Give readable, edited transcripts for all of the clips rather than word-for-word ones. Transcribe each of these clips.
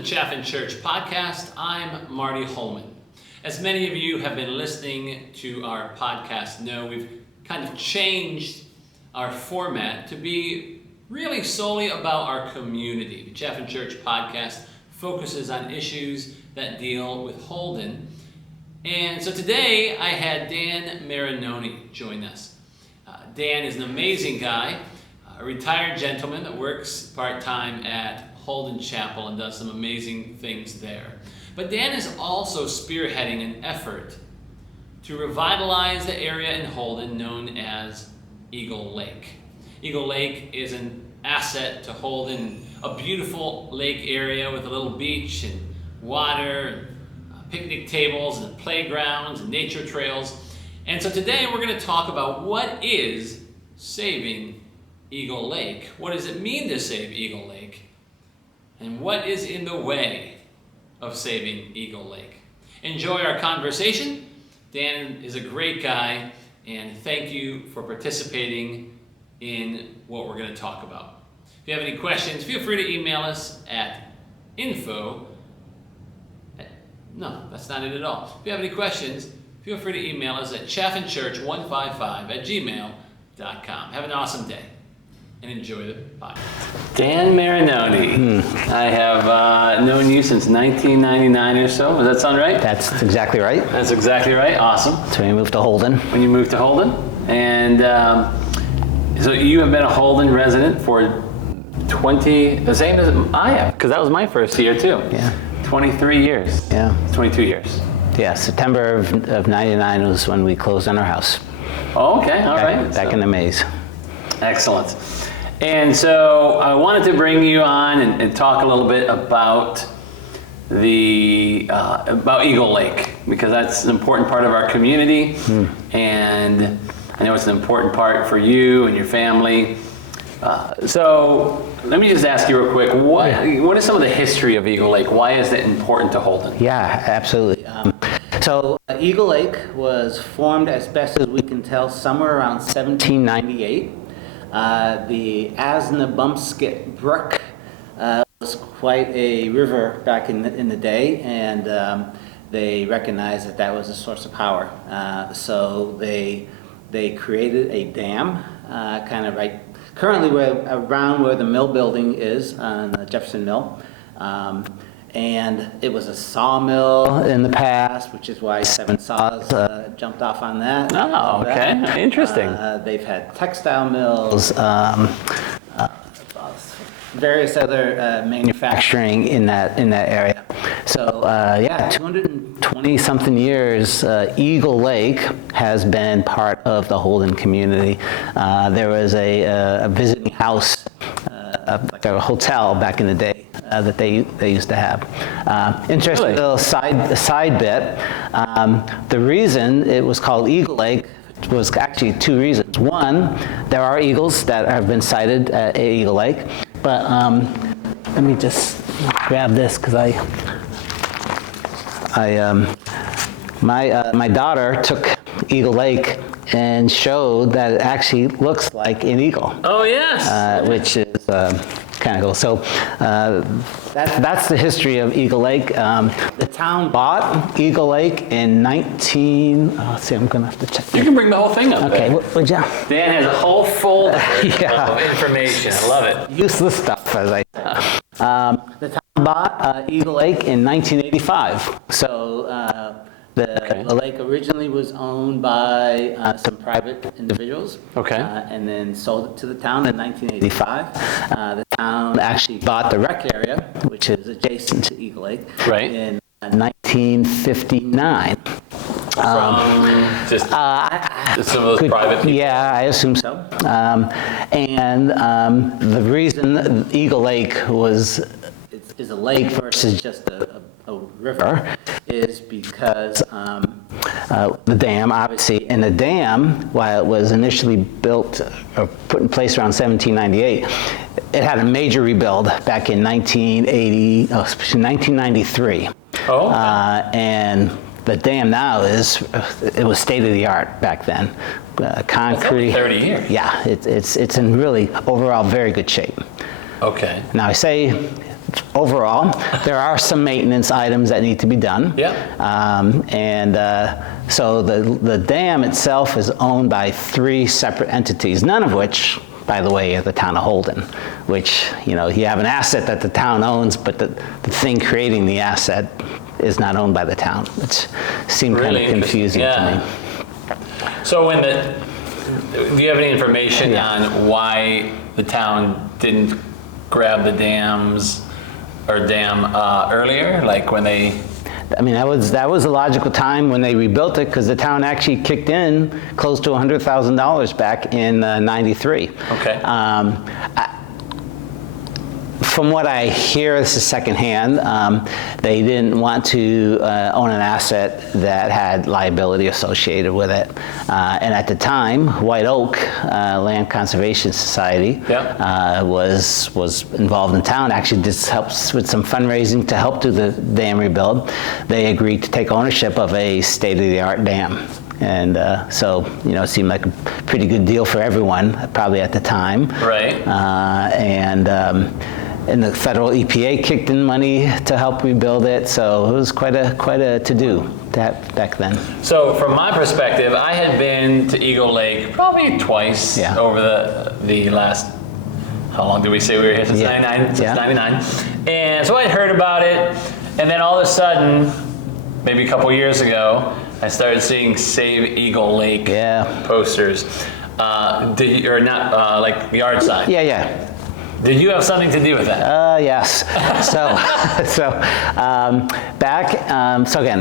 the Chaffin Church podcast. I'm Marty, Holden. As many of you have been listening to our podcast know, we've kind of changed our format to be really solely about our community. The Chaffin Church podcast focuses on issues that deal with Holden. And so today I had Dan Marianne join us. Dan is an amazing guy, a retired gentleman that works part-time at Holden Chapel and does some amazing things there. But Dan is also spearheading an effort to revitalize the area in Holden known as Eagle Lake. Eagle Lake is an asset to Holden, a beautiful lake area with a little beach and water, and picnic tables and playgrounds and nature trails. And so today we're going to talk about what is saving Eagle Lake. What does it mean to save Eagle Lake? And what is in the way of saving Eagle Lake? Enjoy our conversation. Dan is a great guy, and thank you for participating in what we're going to talk about. If you have any questions, feel free to email us at No, that's not it at all. If you have any questions, feel free to email us at chaffinchurch155@gmail.com. Have an awesome day and enjoy the podcast. Dan Marianne, I have known you since 1999 or so. Does that sound right? That's exactly right. That's exactly right. Awesome. So we moved to Holden. When you moved to Holden, and so you have been a Holden resident for the same as I have, because that was my first year too. Yeah. 23 years. Yeah. 22 years. Yeah, September of 99 was when we closed on our house. Oh, okay, all right. Back in the maze. Excellent. And so I wanted to bring you on and talk a little bit about about Eagle Lake, because that's an important part of our community, and I know it's an important part for you and your family. So let me just ask you real quick, what is some of the history of Eagle Lake? Why is it important to Holden? Yeah, absolutely. So Eagle Lake was formed, as best as we can tell, somewhere around 1798. The Asnabumskit Brook was quite a river back in the day, and they recognized that was a source of power. So they created a dam, kind of right currently around where the mill building is on the Jefferson Mill. And it was a sawmill in the past, which is why 7 saws jumped off on that. Oh, okay. Interesting. They've had textile mills, various other manufacturing in that area. So 220 something years, Eagle Lake has been part of the Holden community. There was a visiting house, like a hotel back in the day, that they used to have. Interesting Really? little side bit. The reason it was called Eagle Lake was actually 2 reasons. One, there are eagles that have been sighted at Eagle Lake, but let me just grab this because my daughter took Eagle Lake and showed that it actually looks like an eagle. Oh, yes. Which is kind of cool. So that's the history of Eagle Lake. The town bought Eagle Lake in let's see, I'm going to have to check. You can bring the whole thing up. Okay, there. Dan has a whole folder of information. I love it. Useless stuff, as I say. The town bought Eagle Lake in 1985. So the lake originally was owned by some private individuals. Okay. And then sold it to the town in 1985. The town actually bought the rec area, which is adjacent to Eagle Lake, Right. in 1959. Just some of those private people. Yeah, I assume so. And the reason Eagle Lake is a lake versus just a river is because the dam, obviously, and the dam, while it was initially built or put in place around 1798, it had a major rebuild back in 1993. Oh. And the dam now it was state of the art back then. Concrete. 30 years. Yeah, it's in really overall very good shape. Okay. Now I say overall. There are some maintenance items that need to be done. Yeah. So the dam itself is owned by 3 separate entities, none of which, by the way, are the town of Holden, which, you have an asset that the town owns, but the thing creating the asset is not owned by the town, which seemed kind of confusing to me. So do you have any information on why the town didn't grab the dam earlier, like when they? I mean, that was a logical time when they rebuilt it, because the town actually kicked in close to $100,000 back in '93. Okay. From what I hear, this is secondhand, they didn't want to own an asset that had liability associated with it. And at the time, White Oak Land Conservation Society was involved in town, actually just helps with some fundraising to help do the dam rebuild. They agreed to take ownership of a state-of-the-art dam. And so, it seemed like a pretty good deal for everyone, probably at the time. Right. And the federal EPA kicked in money to help rebuild it, so it was quite a to-do back then. So from my perspective, I had been to Eagle Lake probably twice over the last, how long did we say we were here? Since 99? Since 99. And so I'd heard about it, and then all of a sudden, maybe a couple years ago, I started seeing Save Eagle Lake posters. Or not, like yard sign. Yeah. Did you have something to do with that? Yes. So again,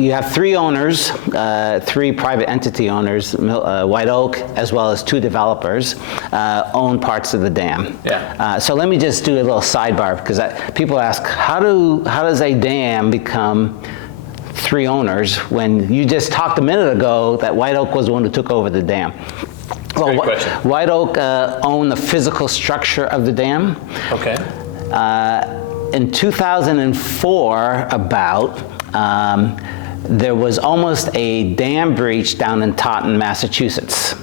you have 3 owners, 3 private entity owners, White Oak, as well as 2 developers, own parts of the dam. Yeah. So let me just do a little sidebar, because people ask, how does a dam become 3 owners when you just talked a minute ago that White Oak was the one who took over the dam? Well, White Oak owned the physical structure of the dam. Okay. In 2004, there was almost a dam breach down in Taunton, Massachusetts.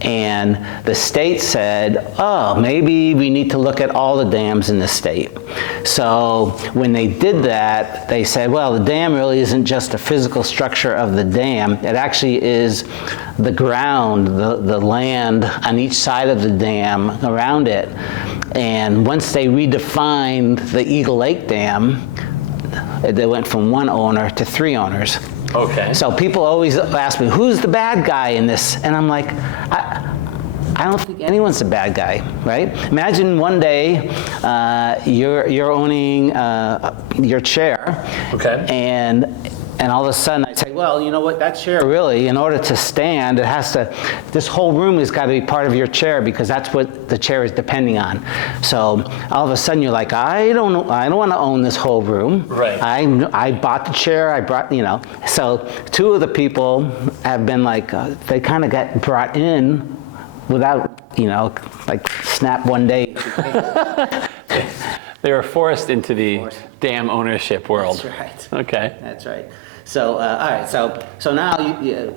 And the state said, oh, maybe we need to look at all the dams in the state. So when they did that, they said, well, the dam really isn't just a physical structure of the dam. It actually is the ground, the land on each side of the dam around it. And once they redefined the Eagle Lake Dam, they went from 1 owner to 3 owners. Okay. So people always ask me, who's the bad guy in this? And I'm like, I don't think anyone's the bad guy, right? Imagine one day you're owning your chair, and all of a sudden I say, well, you know what, that chair really, in order to stand, this whole room has got to be part of your chair, because that's what the chair is depending on. So all of a sudden you're like, I don't want to own this whole room. Right. I bought the chair, So 2 of the people have been like, they kind of got brought in without, like snap one day. They were forced into the dam ownership world. That's right. Okay. That's right. So, all right. So now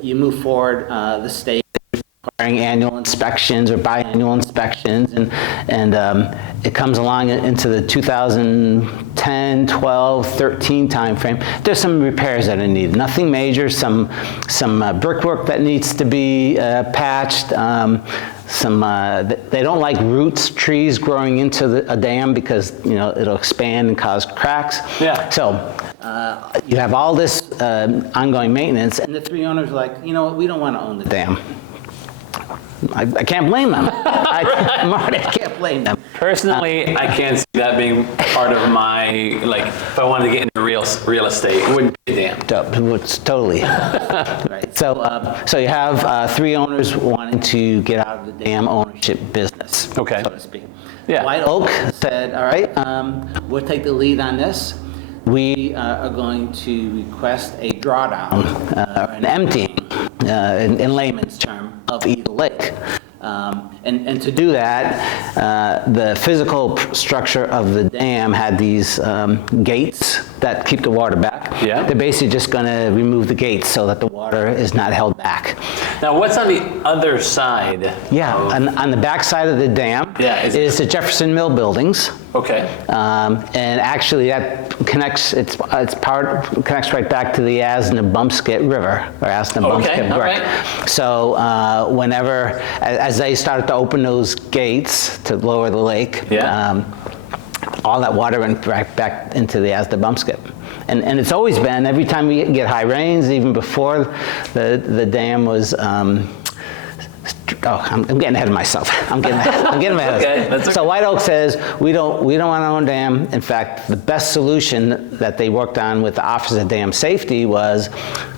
you move forward. The state is requiring annual inspections or biannual inspections, and it comes along into the 2010, 12, 13 timeframe. There's some repairs that are needed. Nothing major. Some brickwork that needs to be patched. They don't like trees growing into a dam, because it'll expand and cause cracks. Yeah. So you have all this ongoing maintenance, and the 3 owners are like, you know what, we don't want to own the dam. I can't blame them. Marty, I can't blame them. Personally, I can't see that being part of my, if I wanted to get into real estate, it wouldn't be a dam. It's totally. Right. So you have 3 owners wanting to get out of the dam ownership business, so to speak. Yeah. White Oak said, all right, we'll take the lead on this. We are going to request a drawdown, or an emptying, in layman's term, of Eagle Lake. And to do that, the physical structure of the dam had these gates that keep the water back. Yeah. They're basically just going to remove the gates so that the water is not held back. Now, what's on the other side? Yeah, on the back side of the dam Yeah, is the Jefferson Mill buildings. Okay. And actually that connects, connects right back to the Asnabumskit River, or Asnabumskit Brook. All right. So whenever, as they started to open those gates to lower the lake, all that water went right back into the Asnabumskit. And it's always been, every time we get high rains, even before the dam was, I'm getting ahead of myself. I'm getting ahead of myself. So White Oak says, we don't want our own dam. In fact, the best solution that they worked on with the Office of Dam Safety was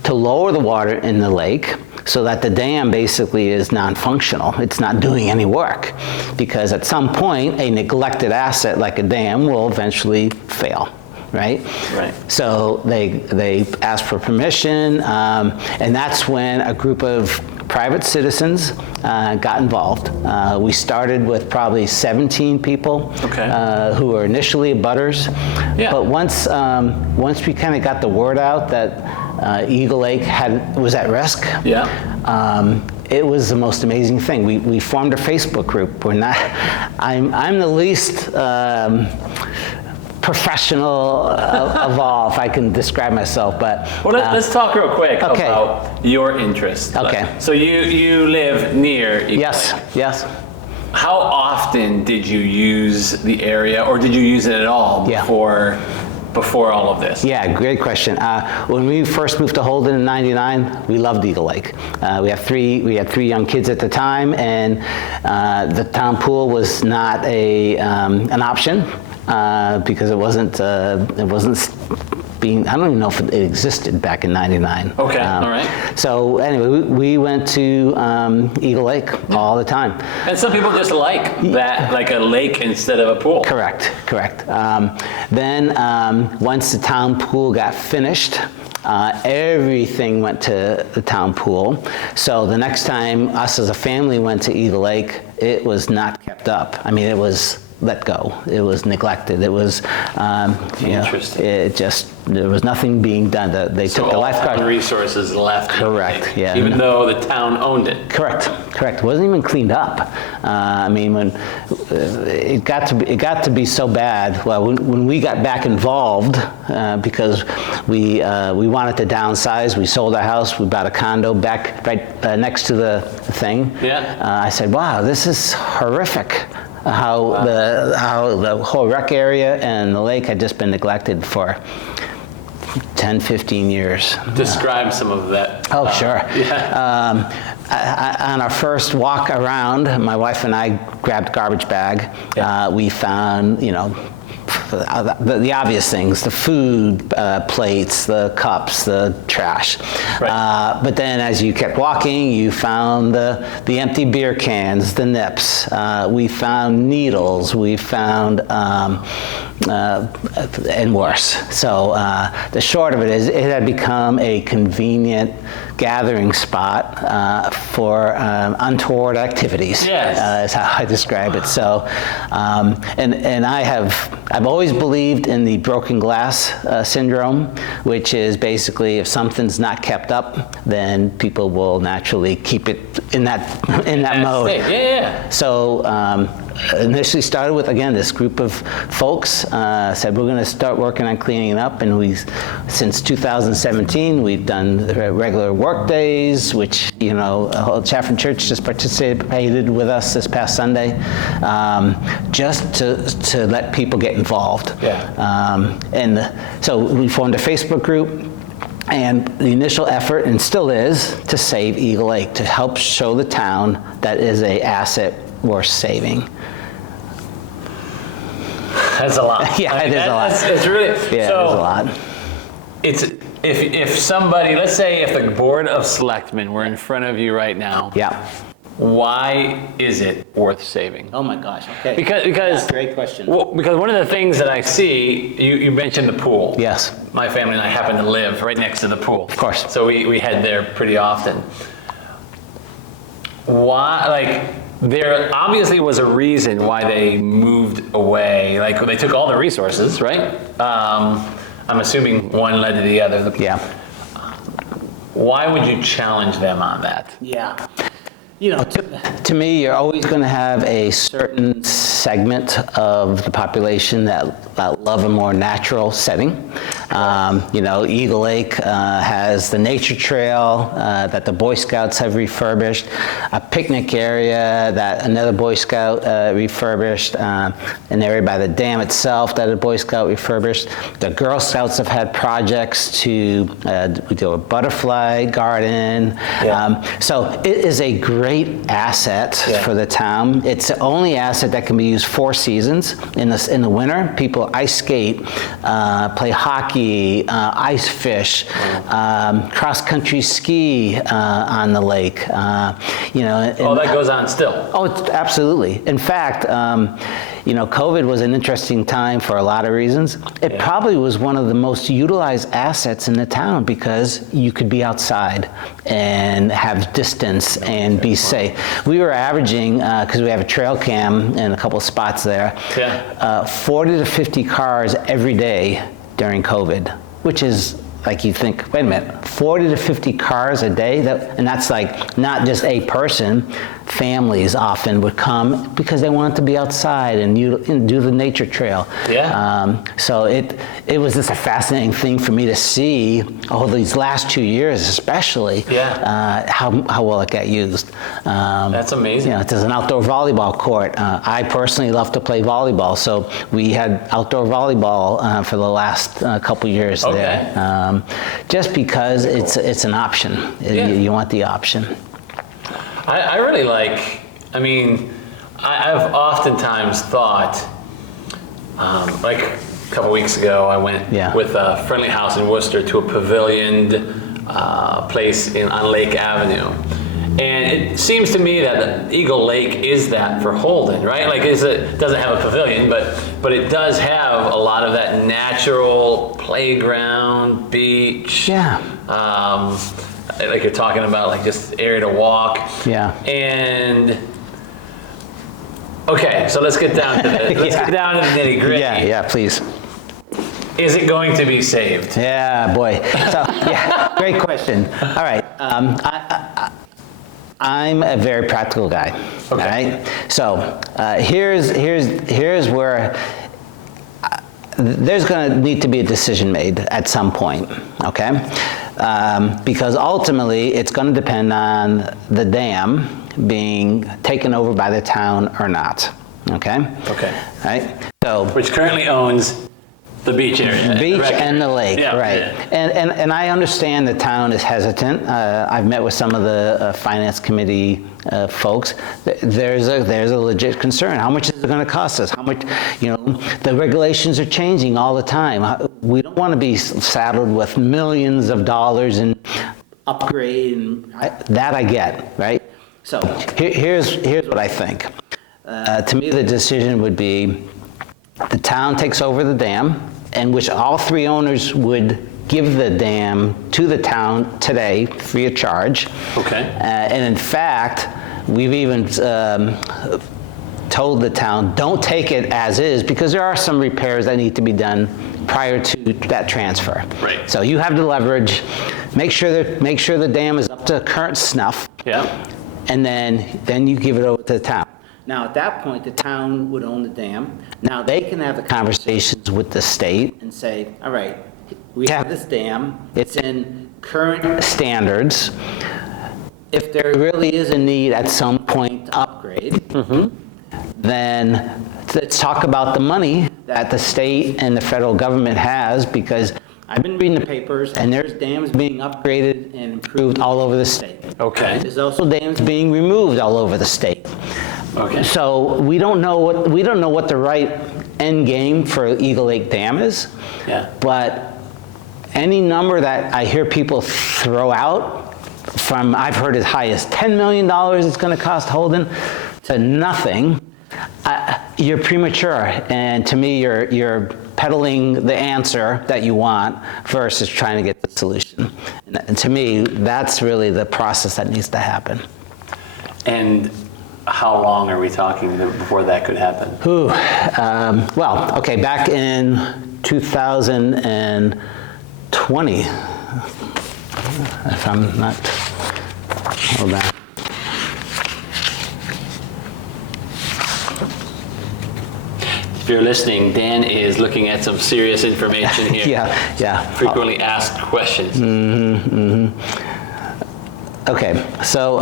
to lower the water in the lake so that the dam basically is non-functional. It's not doing any work, because at some point, a neglected asset like a dam will eventually fail. Right? Right. So they asked for permission, and that's when a group of private citizens got involved. We started with probably 17 people who were initially abutters. Yeah. But once we kind of got the word out that Eagle Lake was at risk, it was the most amazing thing. We formed a Facebook group. I'm the least professional of all, if I can describe myself, but... Well, let's talk real quick about your interest. Okay. So you live near Eagle Yes, Lake. yes. How often did you use the area, or did you use it at all before all of this? Yeah, great question. When we first moved to Holden in '99, we loved Eagle Lake. We had three young kids at the time, and the town pool was not an option. Because it wasn't being, I don't even know if it existed back in '99. Okay, all right. So anyway, we went to Eagle Lake all the time. And some people just like that, like a lake instead of a pool. Correct. Then once the town pool got finished, everything went to the town pool. So the next time us as a family went to Eagle Lake, it was not kept up. I mean, it was let go. It was neglected. It was, Interesting. There was nothing being done. They took the lifeguard. So all resources left. Correct, yeah. Even though the town owned it. Correct. It wasn't even cleaned up. I mean, when it got to be so bad, well, when we got back involved, because we wanted to downsize, we sold our house, we bought a condo back right next to the thing. Yeah. I said, wow, this is horrific. How the whole rec area and the lake had just been neglected for 10, 15 years. Describe some of that. Oh, sure. Yeah. On our first walk around, my wife and I grabbed a garbage bag. Yeah. We found, the obvious things, the food plates, the cups, the trash. Right. But then as you kept walking, you found the empty beer cans, the nips. We found needles. We found, and worse. So the short of it is, it had become a convenient gathering spot for untoward activities. Yes. Is how I describe it. So, and I've always believed in the broken glass syndrome, which is basically if something's not kept up, then people will naturally keep it in that mode. State. Yeah. So initially started with, again, this group of folks said we're going to start working on cleaning it up, and since 2017 we've done regular work days, which Chaffron Church just participated with us this past Sunday, just to let people get involved. Yeah. And so we formed a Facebook group. And the initial effort, and still is, to save Eagle Lake, to help show the town that is an asset worth saving. That's a lot. Yeah, it is a lot. It's really, yeah, so it is a lot. It's if somebody, let's say if the Board of Selectmen were in front of you right now. Yeah. Why is it worth saving? Oh my gosh, okay. Because yeah, great question. Well, because one of the things that I see, you mentioned the pool. Yes. My family and I happen to live right next to the pool. Of course. So we head there pretty often. Why, there obviously was a reason why they moved away. They took all the resources, right? I'm assuming one led to the other. Yeah. Why would you challenge them on that? Yeah. You know, to me, you're always going to have a certain segment of the population that love a more natural setting. You know, Eagle Lake has the nature trail that the Boy Scouts have refurbished, a picnic area that another Boy Scout refurbished, an area by the dam itself that a Boy Scout refurbished. The Girl Scouts have had projects to we do a butterfly garden. Yeah. So it is a great asset for the town. It's the only asset that can be used 4 seasons. In the winter, people ice skate, play hockey, ice fish, cross-country ski on the lake. You know, that goes on still. Oh, it's, absolutely. In fact, you know, COVID was an interesting time for a lot of reasons. It probably was one of the most utilized assets in the town because you could be outside and have distance and be safe. We were averaging, because we have a trail cam in a couple of spots there, 40 to 50 cars every day during COVID, which is like you think, wait a minute, 40 to 50 cars a day, and that's like not just a person. Families often would come because they wanted to be outside and do the nature trail. So it was just a fascinating thing for me to see these last 2 years, especially how well it got used. That's amazing. You know, there's an outdoor volleyball court. I personally love to play volleyball, so we had outdoor volleyball for the last couple years there. Just because it's an option. You want the option. I really like, I mean, I've oftentimes thought, like a couple weeks ago, I went with a friendly house in Worcester to a pavilioned place on Lake Avenue. And it seems to me that Eagle Lake is that for Holden, right? Like it doesn't have a pavilion, but it does have a lot of that natural playground, beach. Like you're talking about, like just area to walk. And okay, so let's get down to the get down to the nitty gritty. Yeah, please. Is it going to be saved? Yeah, boy. So great question. All right. I'm a very practical guy. All right. So here's where there's going to need to be a decision made at some point. Okay. Because ultimately it's going to depend on the dam being taken over by the town or not. Okay. Right. So which currently owns the beach area. The beach and the lake, right. And I understand the town is hesitant. I've met with some of the finance committee folks. There's a legit concern. How much is it going to cost us? How much, you know, the regulations are changing all the time. We don't want to be saddled with millions of dollars in upgrade, and that I get, right? So here's what I think. To me, the decision would be the town takes over the dam, and which all 3 owners would give the dam to the town today, free of charge. And in fact, we've even told the town, don't take it as is, because there are some repairs that need to be done prior to that transfer. So you have the leverage. Make sure the dam is up to current snuff. And then you give it over to the town. Now, at that point, the town would own the dam. Now, they can have the conversations with the state and say, all right, we have this dam. It's in current standards. If there really is a need at some point to upgrade, then let's talk about the money that the state and the federal government has, because I've been reading the papers, and there's dams being upgraded and improved all over the state. There's also dams being removed all over the state. So we don't know what the right end game for Eagle Lake Dam is. But any number that I hear people throw out, from I've heard as high as $10 million it's going to cost Holden, to nothing, you're premature. And to me, you're peddling the answer that you want versus trying to get the solution. And to me, that's really the process that needs to happen. And how long are we talking before that could happen? Well, okay, back in 2020, if I'm not, hold on. If you're listening, Dan is looking at some serious information here. Yeah. Frequently asked questions. Okay, so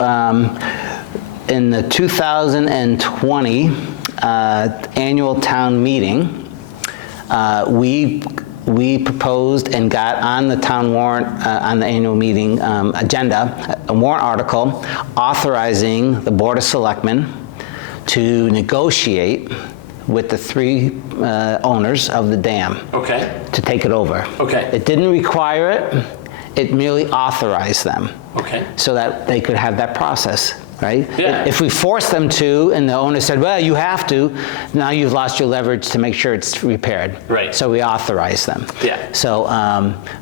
in the 2020 annual town meeting, we proposed and got on the town warrant, on the annual meeting agenda, a warrant article authorizing the Board of Selectmen to negotiate with the three owners of the dam. Okay. To take it over. Okay. It didn't require it, it merely authorized them. Okay. So that they could have that process, right? Yeah. If we force them to, and the owner said, well, you have to, now you've lost your leverage to make sure it's repaired. Right. So we authorize them. Yeah. So,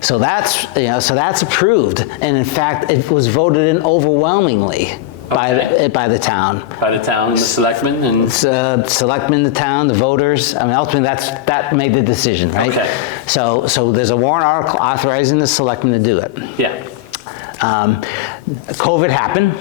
so that's, so that's approved. And in fact, it was voted in overwhelmingly by the town. By the town, the selectmen, and Selectmen, the town, the voters. I mean, ultimately, that made the decision, right? Okay. So there's a warrant article authorizing the selectmen to do it. yeah. COVID happened.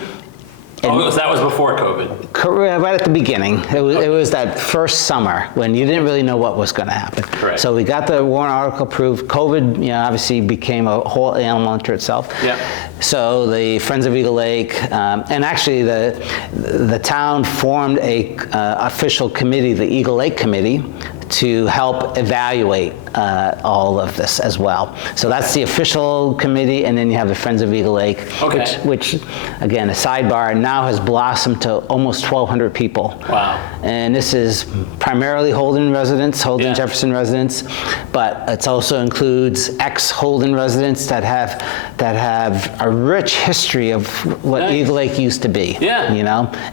Oh, so that was before COVID. Right at the beginning. It was that first summer when you didn't really know what was going to happen. Correct. So we got the warrant article approved. COVID, obviously became a whole animal unto itself. Yeah. So the Friends of Eagle Lake, and actually the town formed a official committee, the Eagle Lake Committee, to help evaluate all of this as well. So that's the official committee, and then you have the Friends of Eagle Lake, Okay. which again, a sidebar, now has blossomed to almost 1,200 people. Wow. And this is primarily Holden residents, Holden Yeah. Jefferson residents, but it also includes ex-Holden residents that have a rich history of what Nice. Eagle Lake used to be. Yeah.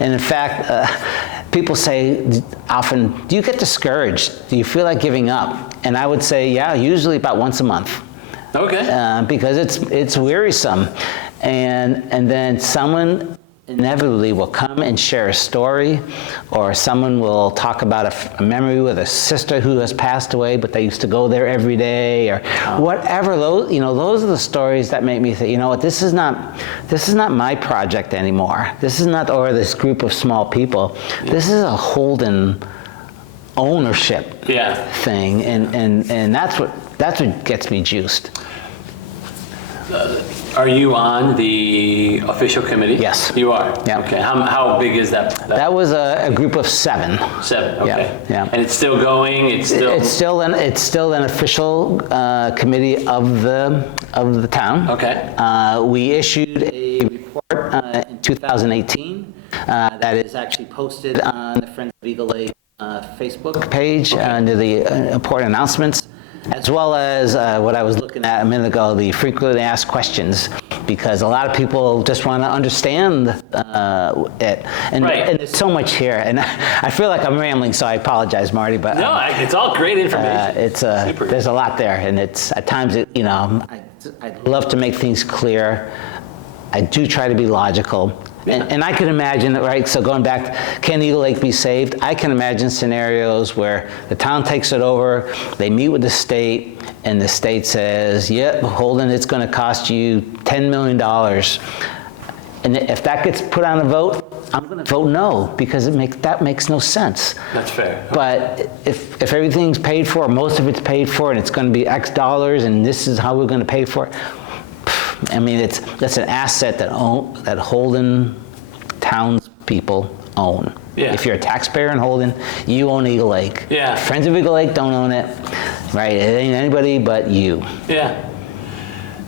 And in fact, people say often, do you get discouraged? Do you feel like giving up? And I would say, yeah, usually about once a month. Okay. Because it's wearisome. And then someone inevitably will come and share a story, or someone will talk about a memory with a sister who has passed away, but they used to go there every day, or whatever. Those are the stories that make me think, you know what, this is not my project anymore. This is not, or this group of small people. This is a Holden ownership thing, and that's what gets me juiced. Are you on the official committee? Yes. You are? Yeah. Okay. How big is that? That was a group of 7. 7, okay. Yeah. And it's still going? It's still an official committee of the town. Okay. We issued a report in 2018 that is actually posted on the Friends of Eagle Lake Facebook page under the important announcements, as well as what I was looking at a minute ago, the frequently asked questions, because a lot of people just want to understand it. And there's so much here. And I feel like I'm rambling, so I apologize, Marty. But no, it's all great information. There's a lot there, and it's at times, I'd love to make things clear. I do try to be logical. And I can imagine, right, so going back, can Eagle Lake be saved? I can imagine scenarios where the town takes it over, they meet with the state, and the state says, yep, Holden, it's going to cost you $10 million. And if that gets put on a vote, I'm going to vote no, because that makes no sense. That's fair. But if everything's paid for, most of it's paid for, and it's going to be X dollars, and this is how we're going to pay for it, I mean, that's an asset that Holden townspeople own. Yeah. If you're a taxpayer in Holden, you own Eagle Lake. Yeah. Friends of Eagle Lake don't own it, right? It ain't anybody but you. Yeah.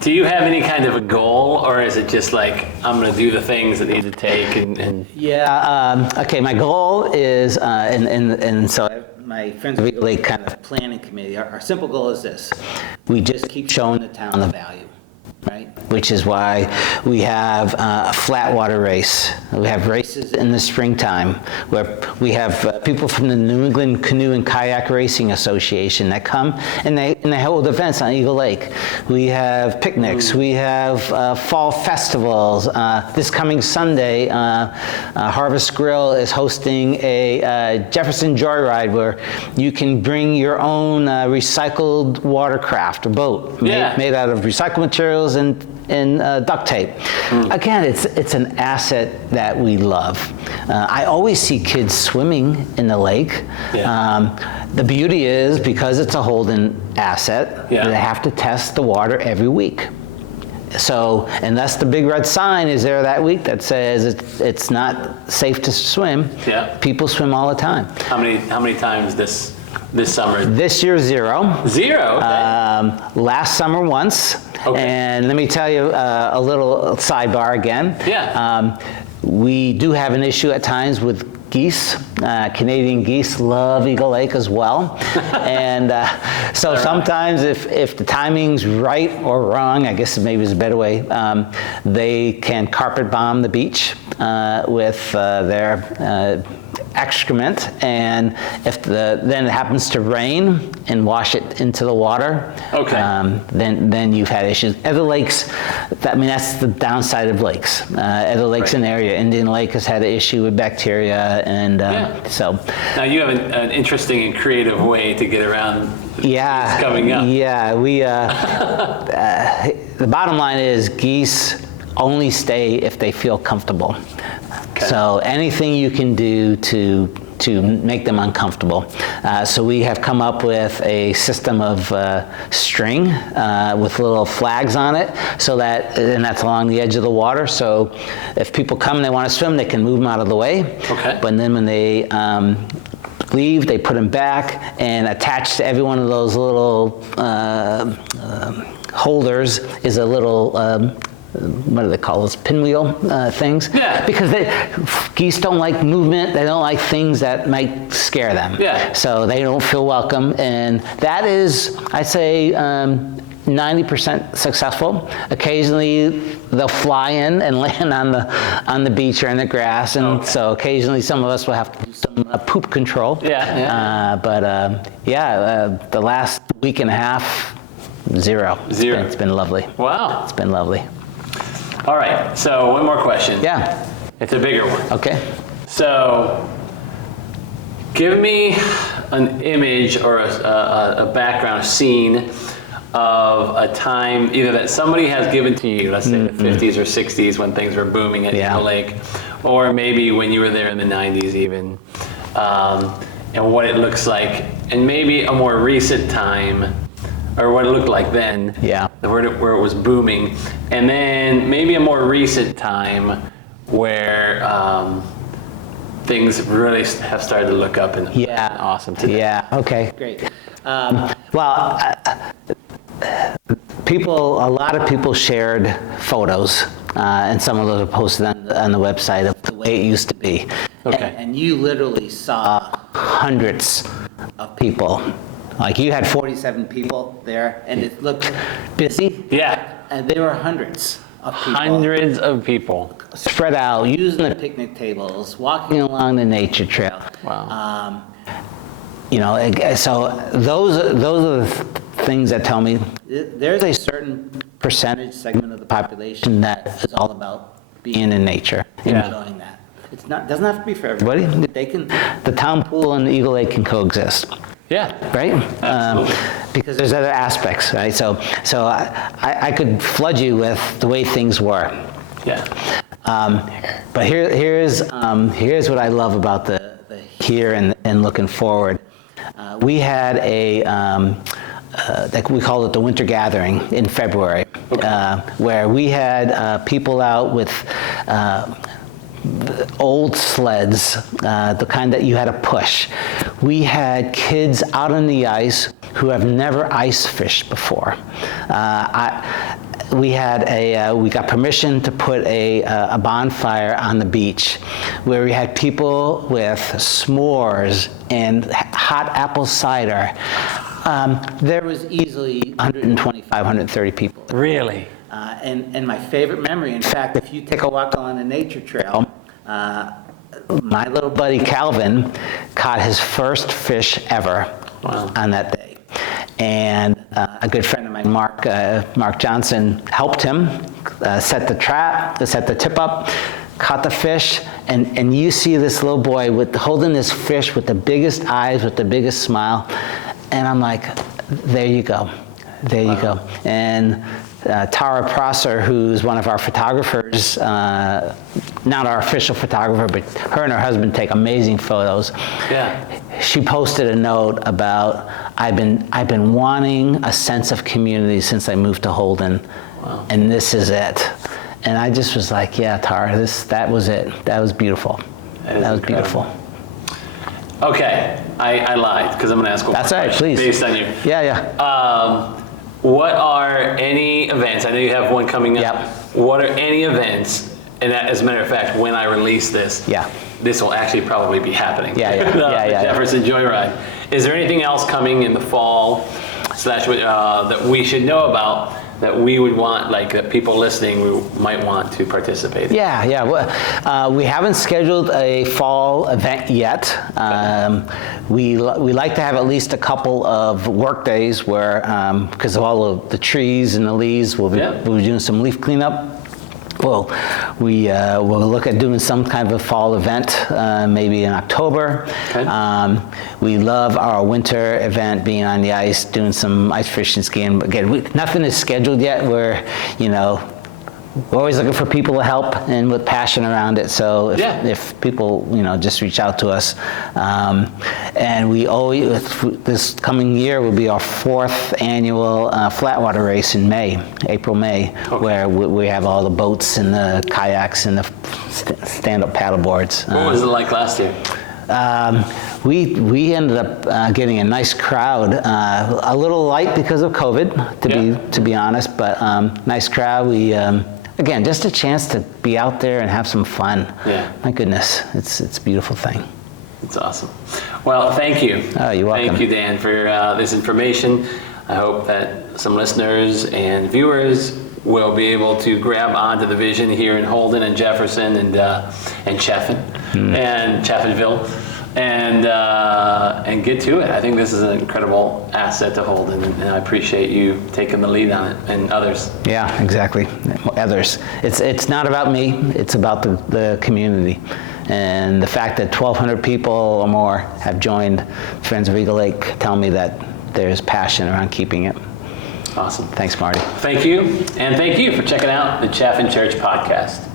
Do you have any kind of a goal, or is it just like, I'm going to do the things that need to take and... Yeah, okay, my goal is, and so my Friends of Eagle Lake kind of planning committee, our simple goal is this: we just keep showing the town the value. Right? Which is why we have a flat water race. We have races in the springtime where we have people from the New England Canoe and Kayak Racing Association that come and they hold events on Eagle Lake. We have picnics. We have fall festivals. This coming Sunday, Harvest Grill is hosting a Jefferson Joyride where you can bring your own recycled watercraft or boat made out of recycled materials and duct tape. Again, it's an asset that we love. I always see kids swimming in the lake. Yeah. The beauty is, because it's a Holden asset, Yeah. they have to test the water every week. So unless the big red sign is there that week that says it's not safe to swim, Yeah. people swim all the time. How many times this summer? This year, 0. 0. Okay. Last summer, once. Okay. And let me tell you a little sidebar again. Yeah. We do have an issue at times with geese. Canadian geese love Eagle Lake as well. And so sometimes if the timing's right or wrong, I guess maybe is a better way, they can carpet bomb the beach with their excrement, and if then it happens to rain and wash it into the water, then you've had issues. Other lakes, that's the downside of lakes. Other lakes in the area, Indian Lake has had an issue with bacteria, and so. Now you have an interesting and creative way to get around geese coming up. Yeah, we, the bottom line is geese only stay if they feel comfortable. Okay. So anything you can do to make them uncomfortable. So we have come up with a system of string with little flags on it, and that's along the edge of the water. So if people come and they want to swim, they can move them out of the way. Okay. But then when they leave, they put them back, and attached to every one of those little holders is a little what do they call those, pinwheel things? Yeah. Because geese don't like movement. They don't like things that might scare them. Yeah. So they don't feel welcome, and that is, I'd say, 90% successful. Occasionally they'll fly in and land on the beach or in the grass, and so occasionally some of us will have to do some poop control. Yeah. The last week and a half, 0. It's been lovely. Wow. It's been lovely. All right, so one more question. Yeah. It's a bigger one. Okay. So give me an image or a background scene of a time either that somebody has given to you, let's say the 50s or 60s when things were booming at Eagle Lake, or maybe when you were there in the 90s even, and what it looks like, and maybe a more recent time, or what it looked like then, where it was booming, and then maybe a more recent time where things really have started to look up and awesome today. Yeah, okay, great. A lot of people shared photos, and some of those are posted on the website of the way it used to be. Okay. And you literally saw hundreds of people. Like you had 47 people there, and it looked busy. Yeah. And there were hundreds of people. Hundreds of people. Spread out, using the picnic tables, walking along the nature trail. Wow. So those are the things that tell me there's a certain percentage segment of the population that is all about being in nature, enjoying that. Doesn't have to be for everybody. The town pool and the Eagle Lake can coexist. Yeah. Right? Because there's other aspects, right? So I could flood you with the way things were. Yeah. But here's what I love about the here and looking forward. We had we called it the Winter Gathering in February, where we had people out with old sleds, the kind that you had to push. We had kids out on the ice who have never ice fished before. We got permission to put a bonfire on the beach where we had people with s'mores and hot apple cider. There was easily 125, 130 people. Really? And my favorite memory, in fact, if you take a walk along the nature trail, my little buddy Calvin caught his first fish ever on that day. And a good friend of mine, Mark Johnson, helped him set the trap, set the tip up, caught the fish, and you see this little boy holding this fish with the biggest eyes, with the biggest smile, and I'm like, there you go. There you go. And Tara Prosser, who's one of our photographers, not our official photographer, but her and her husband take amazing photos. Yeah. She posted a note about, I've been wanting a sense of community since I moved to Holden, wow. And this is it. And I just was like, yeah, Tara, that was it. That was beautiful. That was beautiful. Okay, I lied because I'm going to ask one That's all right, please. Based on you. Yeah. What are any events? I know you have one coming up. Yep. What are any events? And as a matter of fact, when I release this, this will actually probably be happening. The Jefferson Joyride. Is there anything else coming in the fall that we should know about that we would want, like that people listening might want to participate in? Yeah. Well, we haven't scheduled a fall event yet. We like to have at least a couple of work days where, because of all of the trees and the leaves, we'll be doing some leaf cleanup. Well, we'll look at doing some kind of a fall event, maybe in October. Okay. We love our winter event, being on the ice, doing some ice fishing, skiing. Again, nothing is scheduled yet. We're always looking for people to help and with passion around it. So if people, just reach out to us. And we always, this coming year will be our 4th annual flatwater race in April, May, where we have all the boats and the kayaks and the stand-up paddle boards. What was it like last year? We ended up getting a nice crowd, a little light because of COVID, to be honest, but nice crowd. We again, just a chance to be out there and have some fun. Yeah. My goodness, it's a beautiful thing. It's awesome. Well, thank you. Oh, you're welcome. Thank you, Dan, for this information. I hope that some listeners and viewers will be able to grab onto the vision here in Holden and Jefferson and Chaffin and Chaffinville and get to it. I think this is an incredible asset to Holden, and I appreciate you taking the lead on it, and others. Yeah, exactly. Others. It's not about me. It's about the community. And the fact that 1,200 people or more have joined Friends of Eagle Lake tell me that there's passion around keeping it. Awesome. Thanks, Marty. Thank you, and thank you for checking out the Chaffin Church podcast.